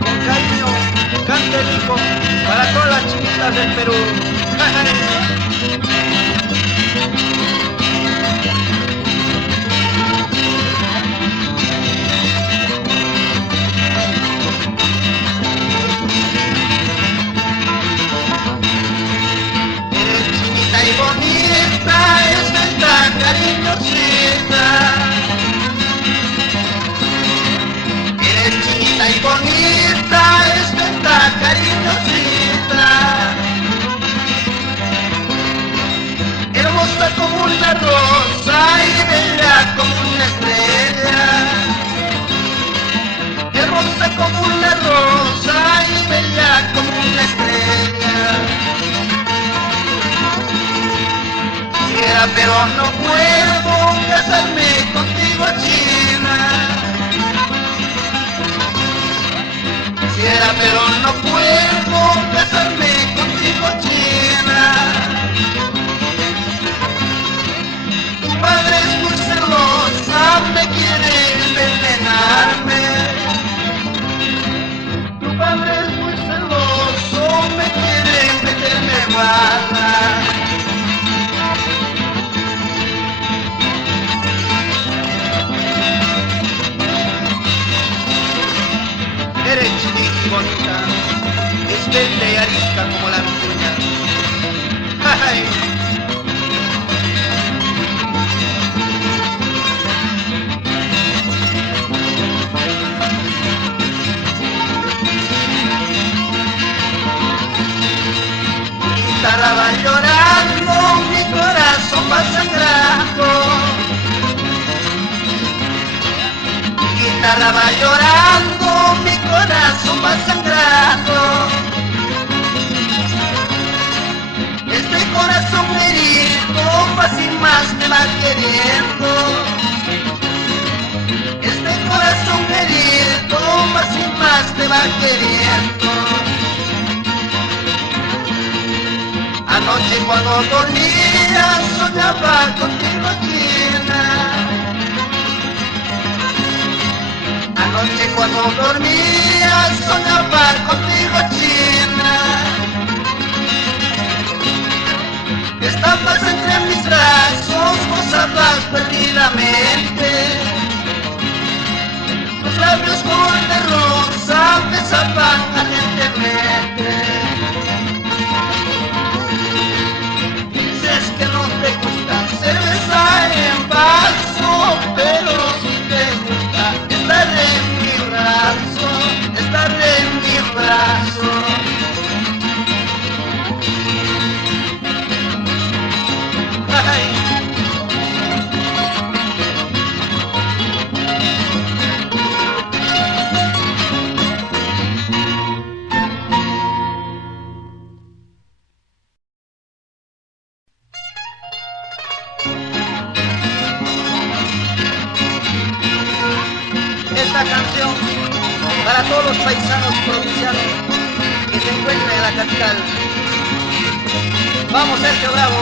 Con cariño, cante rico para todas las chinitas del Perú. Y bonita, es verdad, cariñosita. Eres chiquita y bonita, es verdad, cariñosita. Hermosa como una rosa y bella como una estrella. Hermosa como una rosa y bella como una estrella. Pero no puedo casarme contigo, China. Quisiera, pero no puedo casarme contigo, China. Tu padre es muy celosa, me quiere envenenarme. Tu padre es muy celoso, me quiere meterme bala. Eres chinita y bonita, esbelta y arisca como la vicuña. ¡Ay! Mi guitarra va llorando, mi corazón va sangrando. Mi guitarra va llorando, mi corazón va sangrando. Este corazón herido fácil más me va queriendo. Este corazón herido fácil más me va queriendo. Anoche cuando dormía soñaba contigo, China. Anoche cuando dormía soñaba contigo, China. Estabas entre mis brazos, gozabas perdidamente. Tus labios color de rosa besaban ardientemente. Dices que no te gusta cerveza en vaso, pero si te gusta estar en mi brazo, estar en mi brazo. Ay. Esta canción para todos los paisanos provincianos que se encuentran en la capital. Vamos, Sergio Bravo.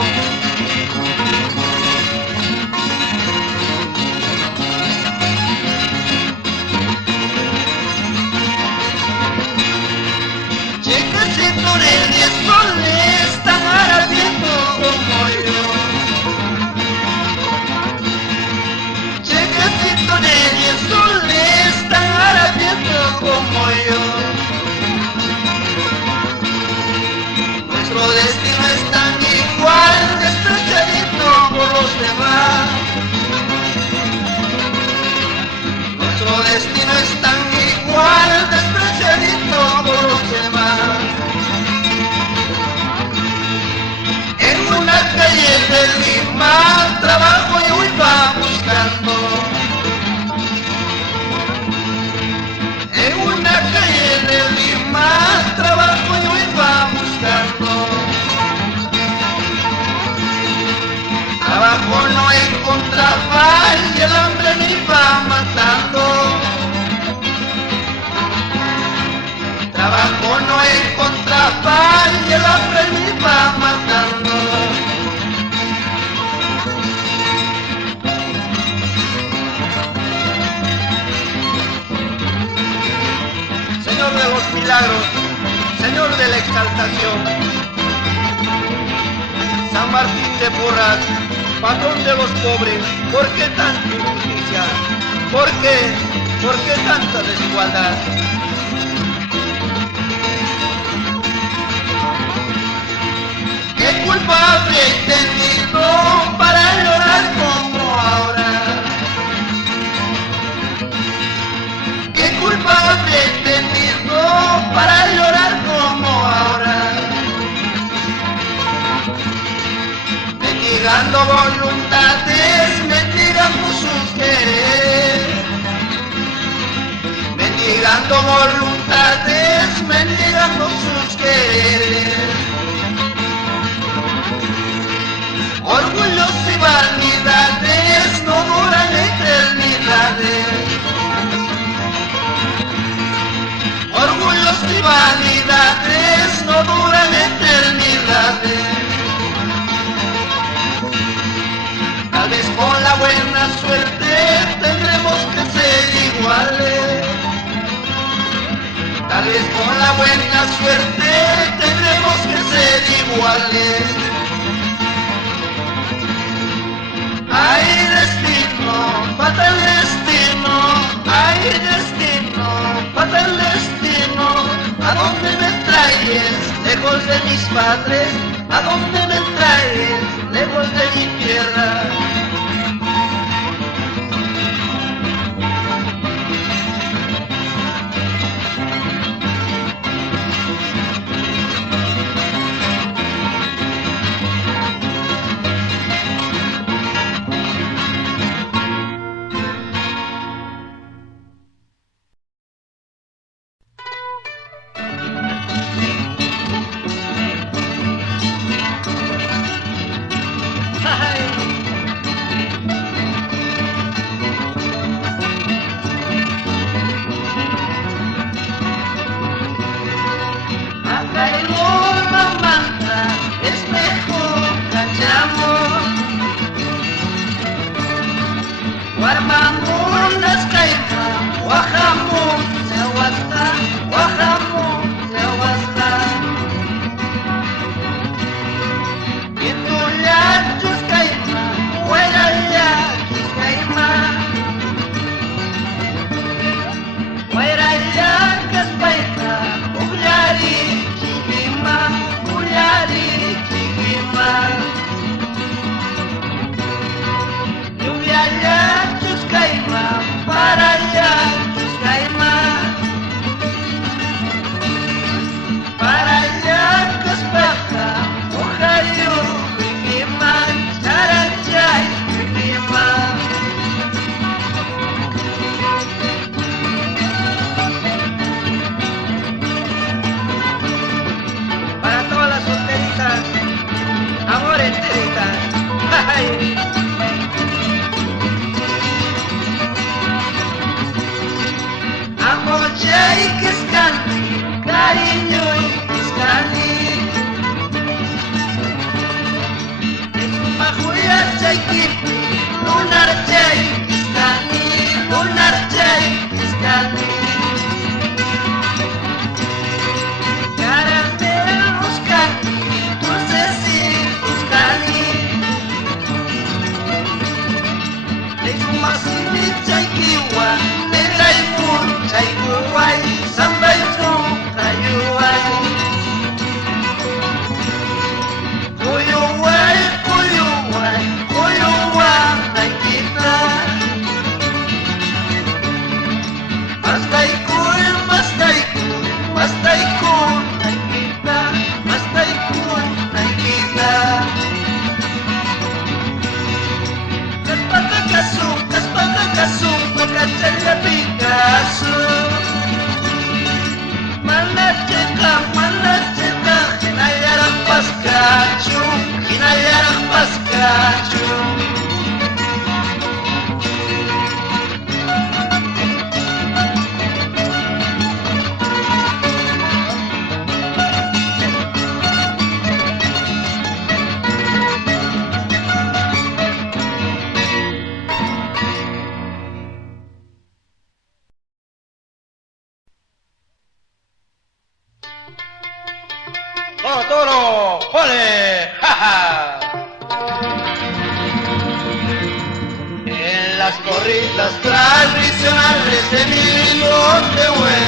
Chicas y toreles soles tan ardiendo como yo. Chicas y toreles soles tan ardiendo como yo. Nuestro destino es tan igual, estrechadito por los demás. Nuestro destino es tan igual, estrechadito por los demás. En una calle de Lima trabajo yo iba buscando. En una calle de Lima trabajo yo iba buscando. Trabajo no encontré. milagros, Señor de la exaltación. San Martín de Porras, patrón de los pobres, ¿por qué tanta injusticia? ¿Por qué? ¿Por qué tanta desigualdad? ¿Qué culpable he tenido para llorar como ahora? ¿Qué culpable he tenido para llorar como ahora? Mendigando voluntades, mendigando sus quereres. Mendigando voluntades, mendigando sus quereres. Orgullos y vanidades no duran eternidades. Orgullos y vanidades no duran eternidades. Tal vez con la buena suerte tendremos que ser iguales. Tal vez con la buena suerte tendremos que ser iguales. Ay destino, fatal destino, ay destino, fatal destino, ¿a dónde me traes? Lejos de mis padres, ¿a dónde me traes? Lejos de mi tierra. Kaspata las corridas tradicionales de Milotehue.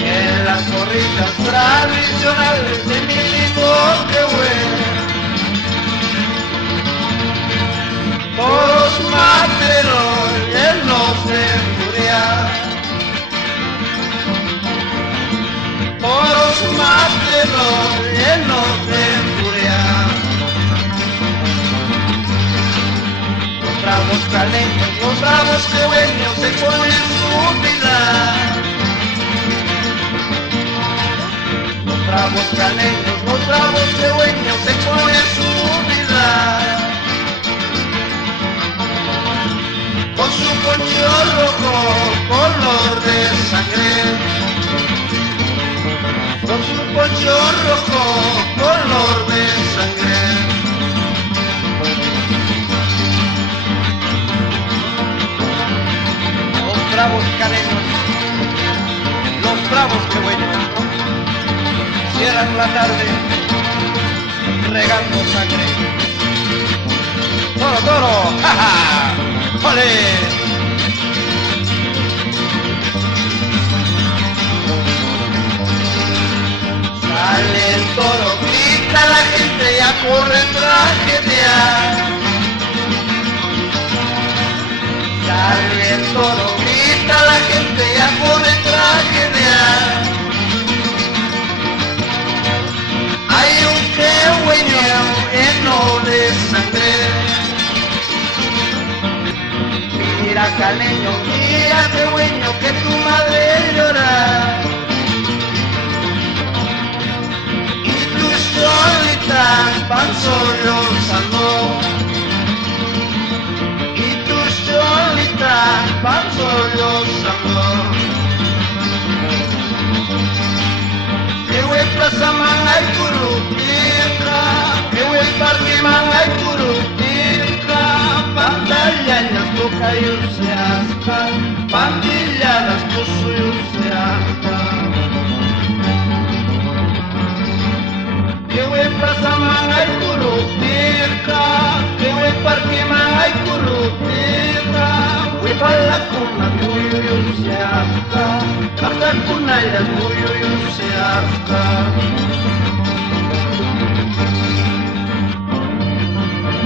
En las corridas tradicionales de Milotehue, todos materos llenos de furia, todos materos llenos de furia. Los bravos caleños, los bravos tehueños exponen su vida. Los bravos caleños, los bravos tehueños exponen su vida. Con su poncho rojo, color de sangre. Con su poncho rojo, color de sangre. Los bravos caleños, los bravos tehueños, cierran la tarde regando sangre. ¡Toro, toro! ¡Ja, ja! ¡Ole! Sale el toro, grita la gente, ya corre tragedia. Sale el toro, grita la gente, ya corre tragedia. Hay un tehueño lleno de sangre. Mira caleño, mira tehueño, que tu madre llora. Y tú solita van sollozando. Y tú solita van sollozando. Tehuel plaza mangay curupinca, Tehuel parque mangay curupinca. Pantallanas tocayurse hasta, pandilladas posuyurse hasta. Tehuel plaza mangay curupinca, Tehuel parque mangay curupinca. Huepa la cuna tuyuyurse hasta, hasta cunayas tuyuyurse hasta.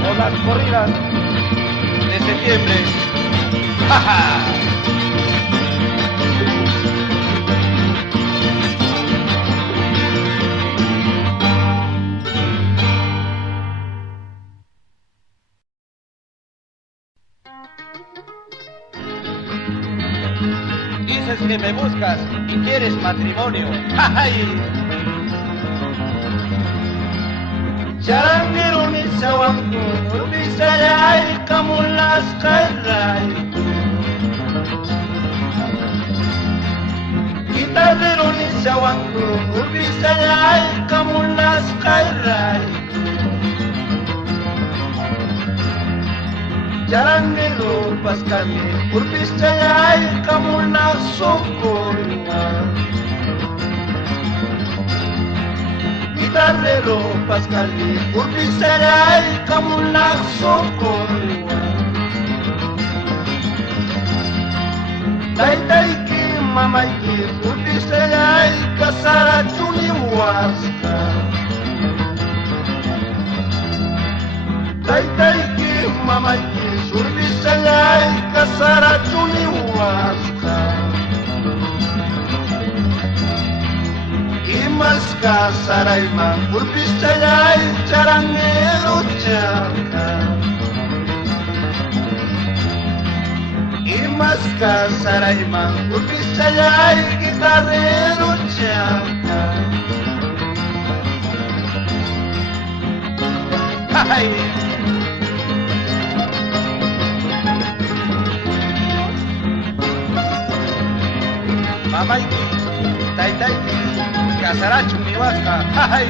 O las corridas de septiembre. ¡Ja, ja! Dices que me buscas y quieres matrimonio. ¡Ja, ja! Charangiru ni sawangu, bisayay kamulas kairay. Kitadiru ni sawangu, bisayay kamulas kairay. Charangiru paskami, bisayay kamulas sokoringa. Guitarrero Pascali, Urbisaray, Kamulak Socorriwa. Taitaiki, Mamaiki, Urbisaray, Kasara Chuniwaska. Taitaiki, Mamaiki, Urbisaray, Kasara Chuniwaska. Imaska Saraima, Urbisaray, Charangero Chaka. Imaska Saraima, Urbisaray, Guitarrero Chaka. ¡Ay! Mamaiki, Taitaiki, Casarachu, Nihuasca. ¡Ay!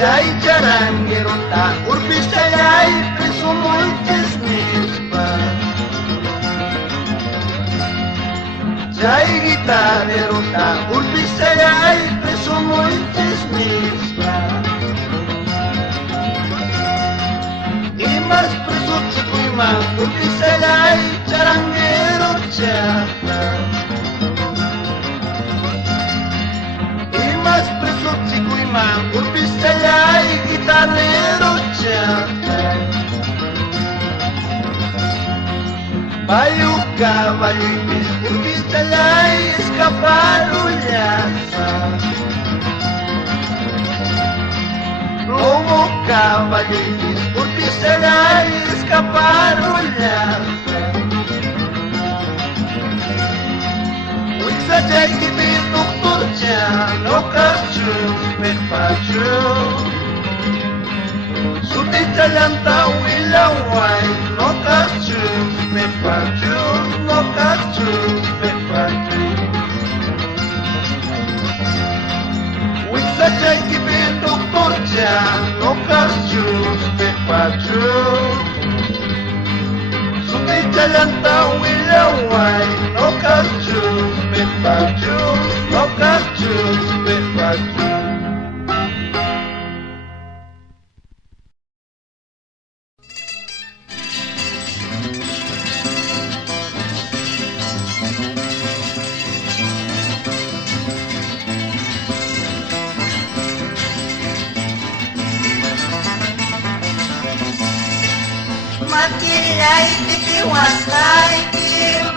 Jai charangerota, urpistayay, presumoy chismispa. Jai guitarrerota, urpistayay, presumoy chismispa. Imas presut sikuima, urpistayay, charanguero chata. Imas presut sikuima, urpistayay, guitarrero chata. Bayu caballitis, urpistayay, escaparullasa. Robo caballitis, urpistayay, escaparullasa. Wixajay kibir doktor cha, no kachus pepachu. Suti chayanta wilaway, no kachus pepachu, no kachus pepachu. Wixajay kibir doktor cha, no kachus pepachu. Suti chayanta wilaway, no kachus pepachu, no kachus pepachu.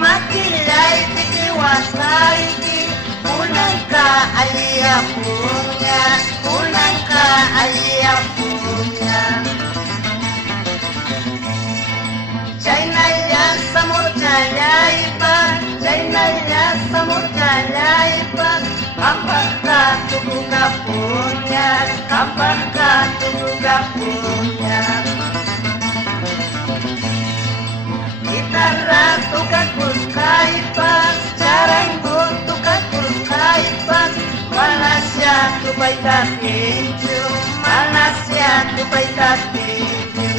Makilay titiwas laiki, unang ka alia punya, unang ka alia punya. Chainaya samur chayaipa, chainaya samur chayaipa, kapag ka tubuga punya, kapag ka tubuga punya. Gitarra tukakus kaipas, charanggo tukakus kaipas, malasya tupay tapinju, malasya tupay tapinju.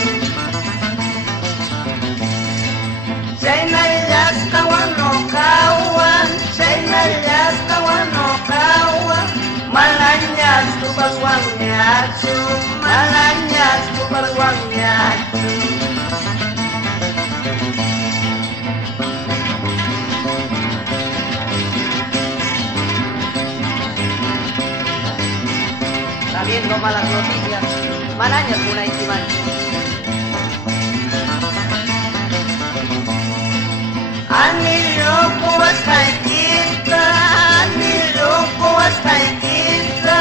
Chainayas kawano kawan, chainayas kawano kawan, malanyas tupaswang nyatsu, malanyas tupaswang nyatsu. Sabiendo malas noticias, marañas una estiman. Anilo kuwas kay kita, anilo kuwas kay kita,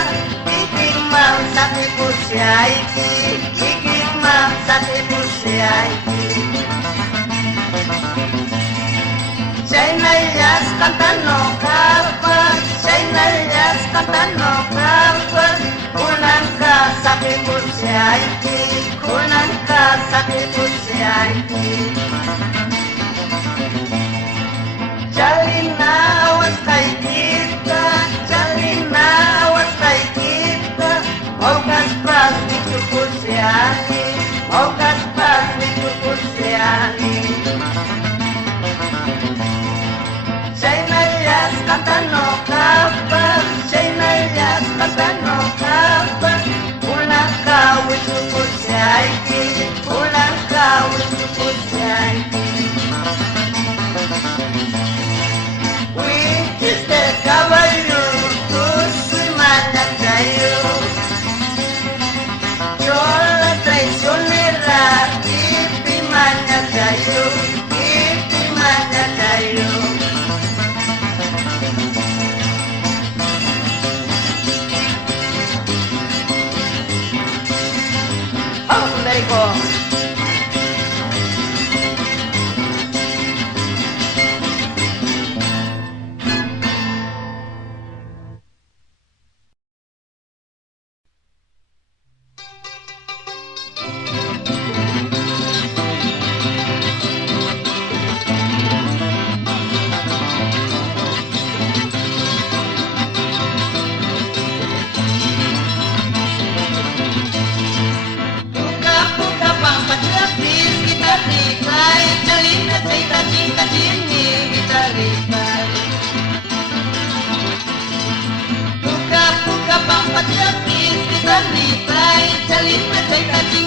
ikimang sakit po siya iki, ikimang sakit po siya iki. Chainayas kantano kapas, chainayas kantano kapas, kunang ka sakit po siya iki, kunang ka sakit po siya iki. Jalina awas kay kita, jalina awas kay kita, ogas pas di cukusiani, ogas pas di cukusiani. Chainayas katano kapas, chainayas katano kapas, ulang ka wicukusiaiki, ulang ka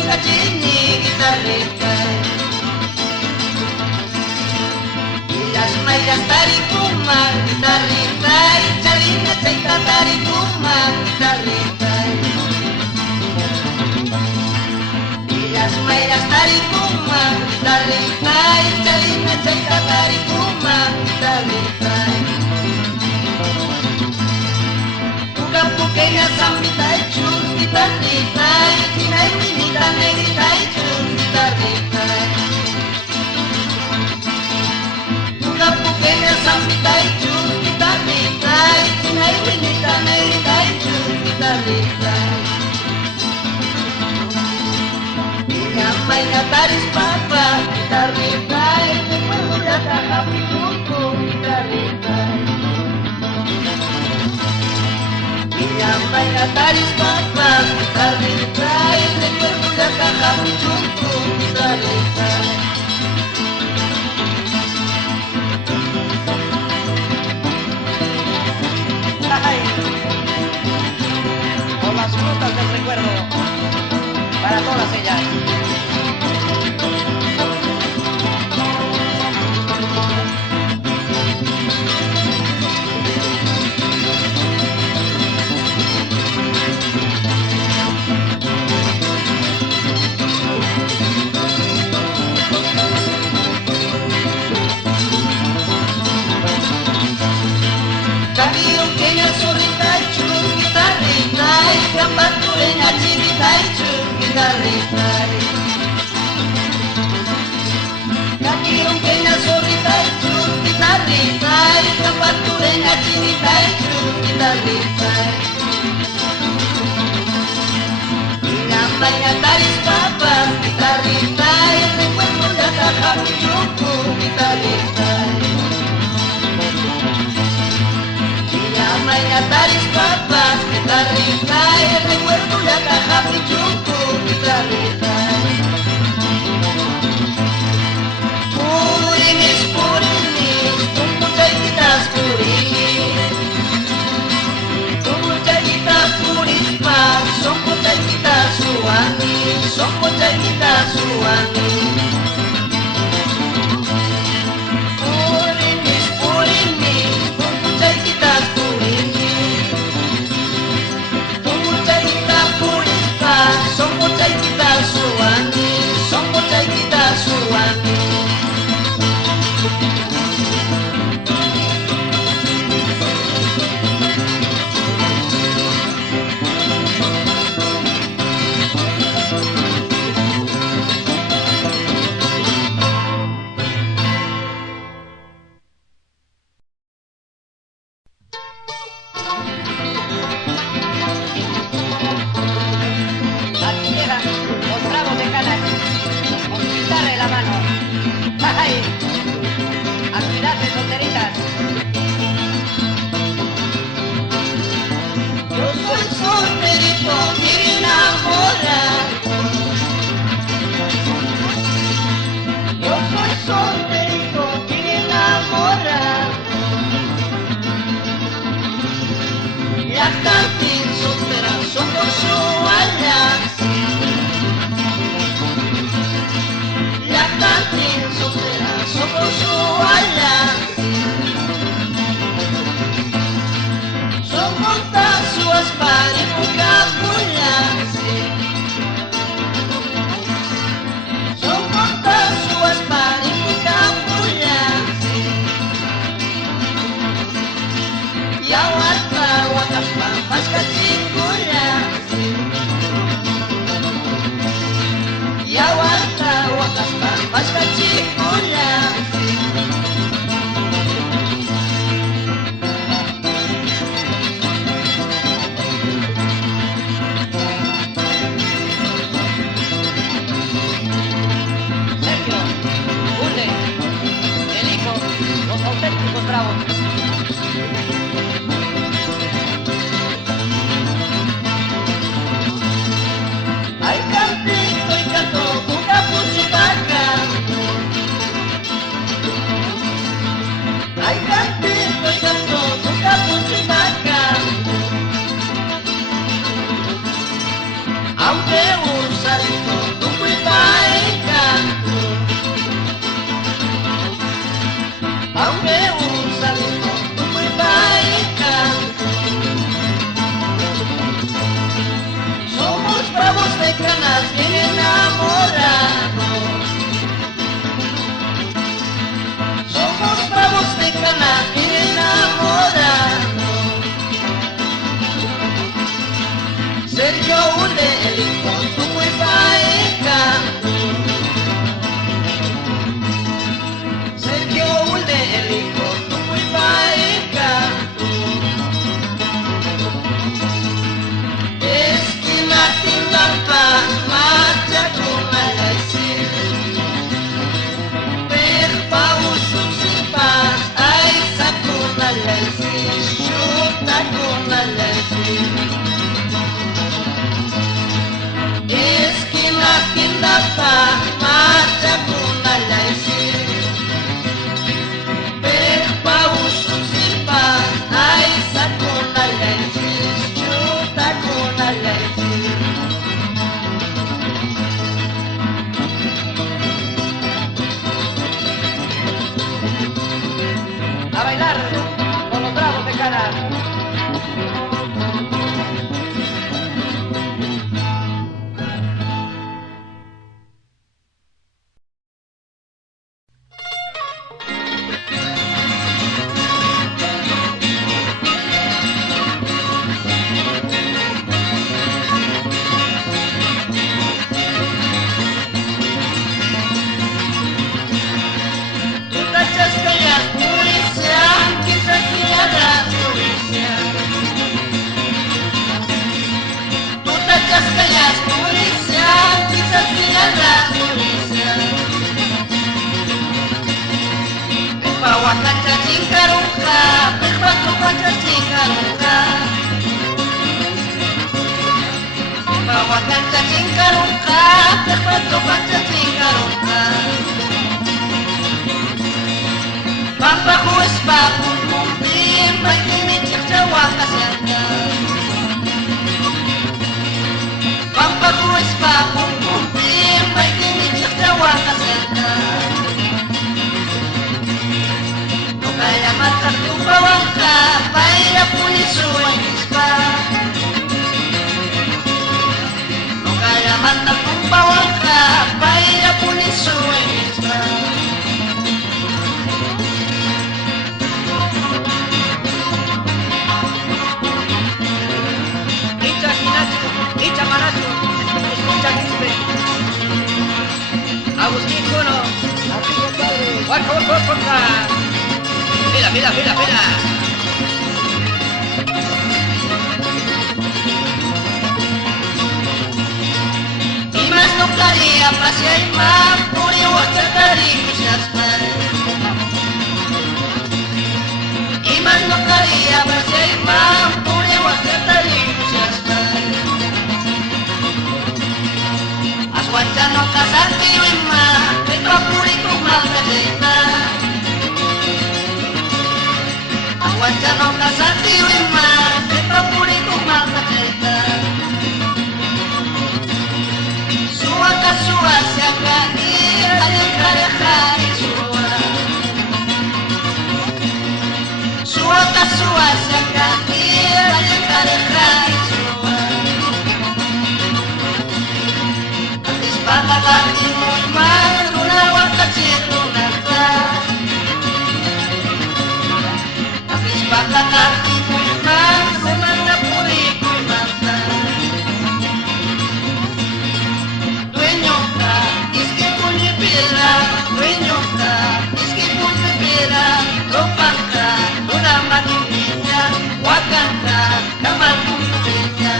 cachini guitarrita. Y las mayas taricuma, guitarrita, y chalina chaita taricuma, guitarrita. Y las mayas taricuma, guitarrita, y chalina chaita taricuma, guitarrita. Pequeña zambita y chus, guitarrita, y china y minita negrita y chus, guitarrita. Una pequeña zambita y chus, guitarrita, y china y minita negrita y chus, guitarrita. Y la maina taris papa, guitarrita, y recuerdo la caja pichuco, guitarrita. Llama taris papa, guitarrita, y recuerdo la caja pichuco, guitarrita. Ay, por las frutas del recuerdo, para todas ellas. Pequeña zorrita y chus, guitarrita, y capatureña chinita y chus, guitarrita. Pequeña zorrita y chus, guitarrita, y capatureña chinita y chus, guitarrita. Y la maña taris papas, guitarrita, y recuerdo la caja pichuco, guitarrita. Maña taris papas, guitarrita, y recuerdo la caja pichuco, guitarrita. Purinis, con muchachitas purinis. Con muchachitas purispa, son muchachitas suanis, son muchachitas suanis. Purinis, Sergio Ule, el hijo, tu muy paika. Sergio Ule, el hijo, tu muy paika. Esquina tindapa, macha kuna laisir. Perpa usuk sipas, ay sakuna laisir, shuta kuna laisir. Esquina tindapa, macha kuna laisir. Perpa usuk sipas, ay sakuna laisir, shuta kuna laisir. A bailar con los bravos de Canas. Papa huis papu mumpim baikini ciccawa kasenda. Papa huis papu mumpim baikini ciccawa kasenda. No kaya matar tu bawangka paira pulisu ispa. No kaya matar tu bawangka paira pulisu ispa. Icha Manacho, escucha Quispe. Agustín Cono, aquí compadre. Guaca. Fila. Y más no caría pasear más por el guacatari kusaspan. Y más no caría pasear más por el guacatari kusaspan. Asguachano casarte y más, petro público mal receta. Asguachano casarte y más, petro público mal receta. Suwa siaka ira yakareha isuwa. Suwa siaka ira yakareha isuwa. Papa kaki musman luna wakacir lunata. Kapis papa kaki musman luna napuli kuimata. Dueño ka iski punya pila, dueño ka iski punya pila. Ropan ka luna makin pinya, wakan ka kamar punya.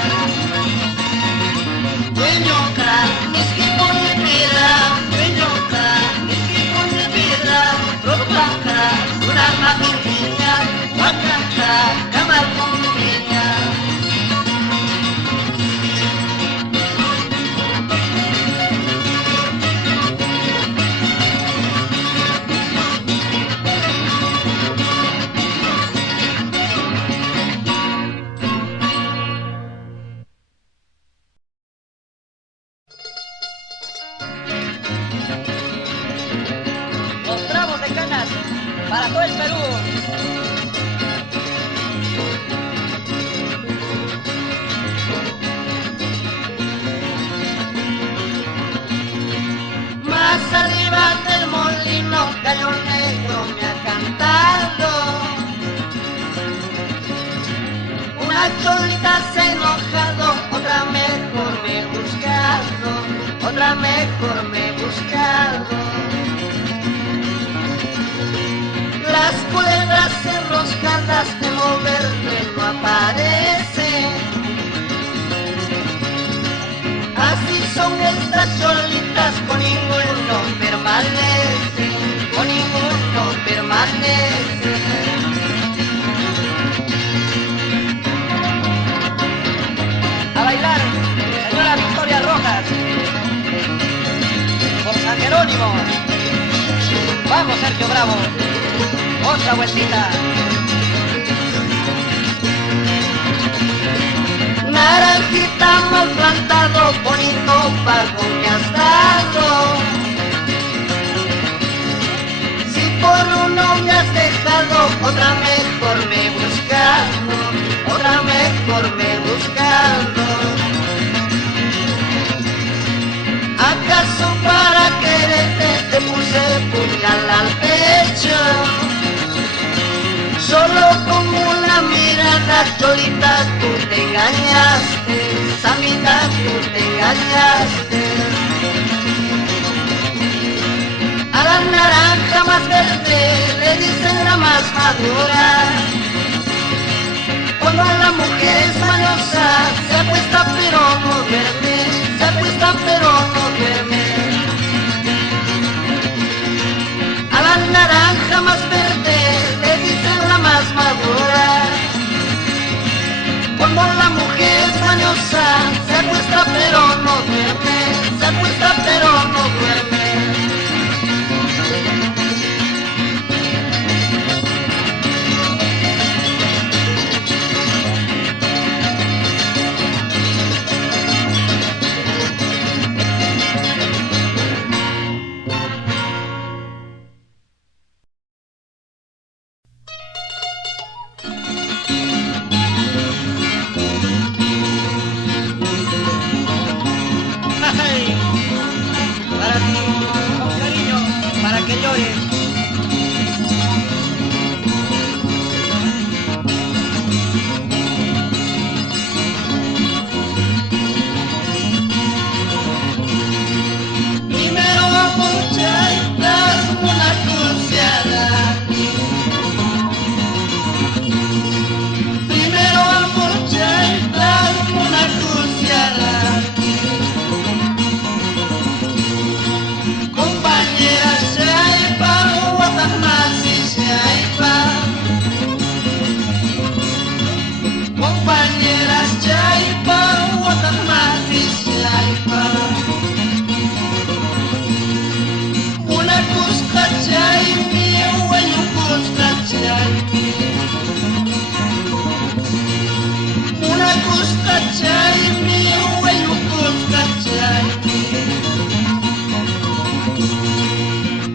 Dueño ka iski punya pila, dueño ka iski punya pila. Ropan ka luna makin pinya, wakan ka kamar punya. Los bravos de Canas, para todo el Perú. Más arriba del molino Gallo Negro me ha cantado. Una cholita se ha enojado, otra son estas cholitas, con ninguno permanecen, con ninguno permanecen. A bailar, señora Victoria Rojas, por San Jerónimo. Vamos, Sergio Bravo, otra vueltita. Naranjita mal plantado, bonito pago me has dado. Si por uno me has dejado, otra mejor me he buscado, otra mejor me he buscado. ¿Acaso para quererte te puse puñal al pecho? Solo con una mirada, cholita, tú te engañaste, Samita, tú te engañaste. A la naranja más verde le dicen la más madura. Cuando a la mujer es mañosa, se acuesta pero no duerme, se acuesta pero no duerme. A la naranja más verde le dicen la más madura. Cuando la mujer es mañosa, se acuesta pero no duerme, se acuesta pero no duerme. Para ti, con cariño, para que llores. Primero muchachitas, una cruciada. Primero muchachitas, una cruciada. Compañera Shaipa, Guatamasi Shaipa. Compañera Shaipa, Guatamasi Shaipa. Una cusca Shaipi, hueño cusca Shaipi. Una cusca Shaipi, hueño cusca Shaipi.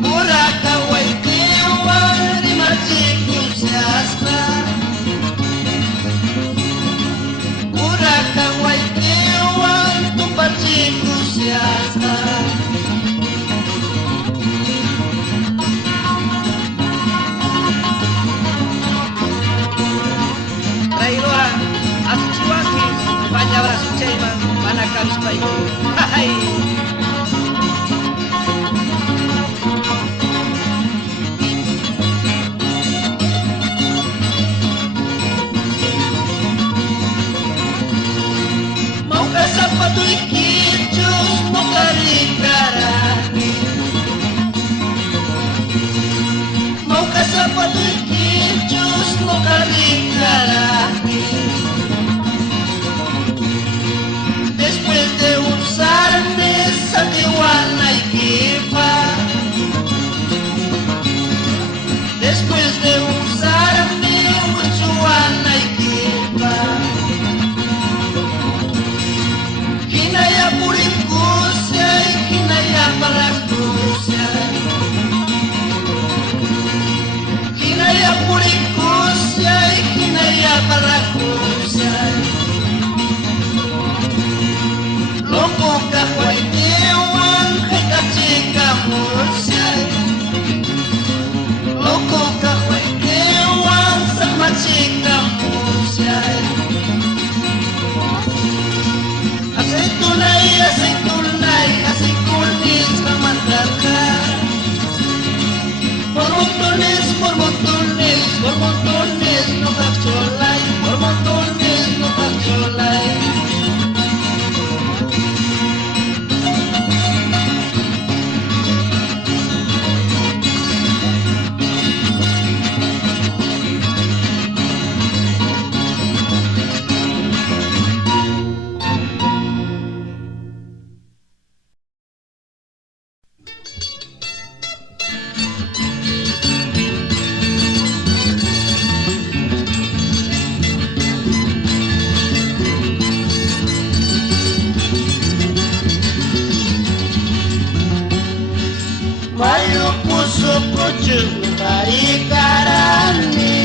Uraka waitiwa ni machiku siasta. Uraka waitiwa tu pachiku siasta. Traidora, a sus chihuahuas, vaya abrazo, Cheyman, van a Cabispaí. ¡Ay! Mauka sapato y quichos, mauka ricara. Mauka sapato y quichos, mauka ricara. Después de usarme Satiwana y Kipa. Después de usarme Uchuana y Kipa. Hinaya Bayu puso pucu dari karani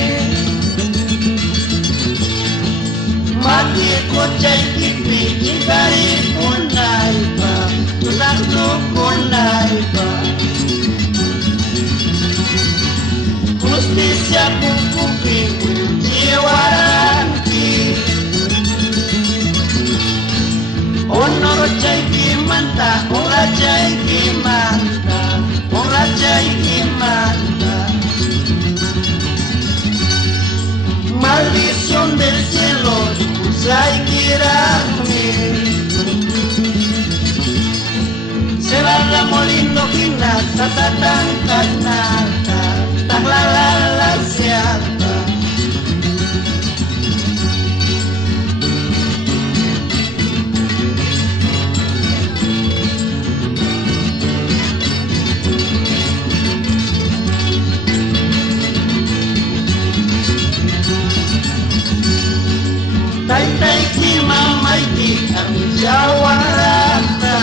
Mati kocai kipi ikari punai pa Tunak tu punai pa Justisia kukupi jiwaranki Honor cai kimanta, ora cai kimanta Ora cai kimanta Maldición del cielo, usai kirami Será molindo kina, tatatang kanata Taklalala siapa Tai ki mamai ki kami jawarata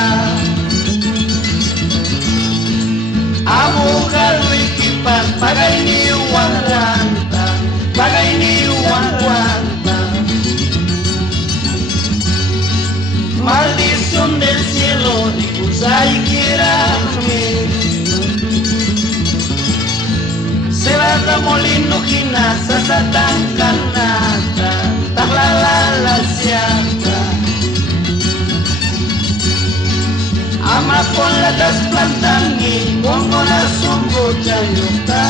Amu kalui kipas bagai ni waranta Bagai ni waranta Maldición del cielo dikusai kirami Será molino kina sasatang kanata Taklalala siapa Ama pon latas plantangi Wongona sungguh jayuka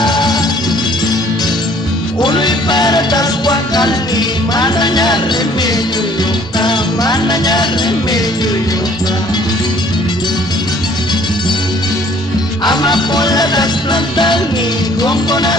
Ului para tas wakali Mananya remedio yuka Mananya remedio yuka Ama pon latas plantangi Wongona